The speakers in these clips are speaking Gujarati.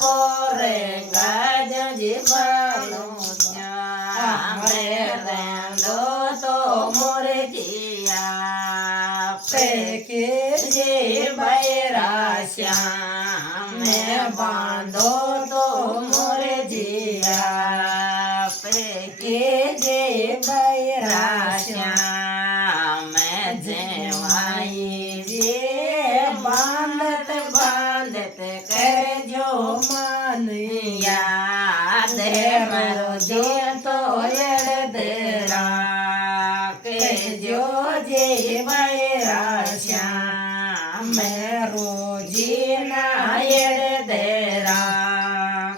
પોરે ગાજજી બાનું શ્યામે રેંદો તો મોરે જીયા પેકે જે બૈરા શ્યામે બાંધો તો મોરે જીયા પેકે જે બૈરા શ્યામે જેવાઈ જે બાંધત બાંધત કરજો માનિયા દે મારો જે તો એડદરા કે જો જે બૈરા શ્યામે રોજી ના એડદરા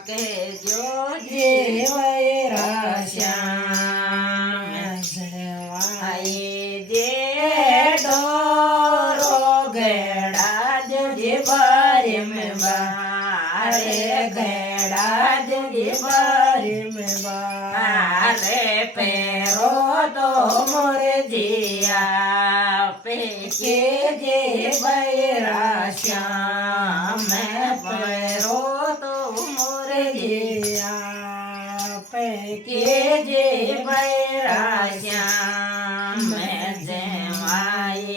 કે જો જે બૈરા શ્યામે જવાઈ જે ડોરો ગેડા જે બારી में बारे गैड़ा जे बारी में बारे पैरो तो मोरे जिया पेके जे बैरा श्याम पैरो तो मोरे जिया पेके जे बैरा श्याम जेवाई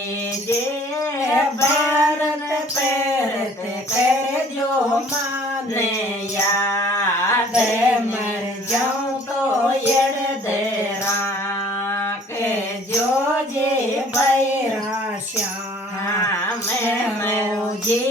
जे भारत पैरत करजो माने याद मर जाऊं तो एड़दरा के जो जे बैरा श्याम मौजी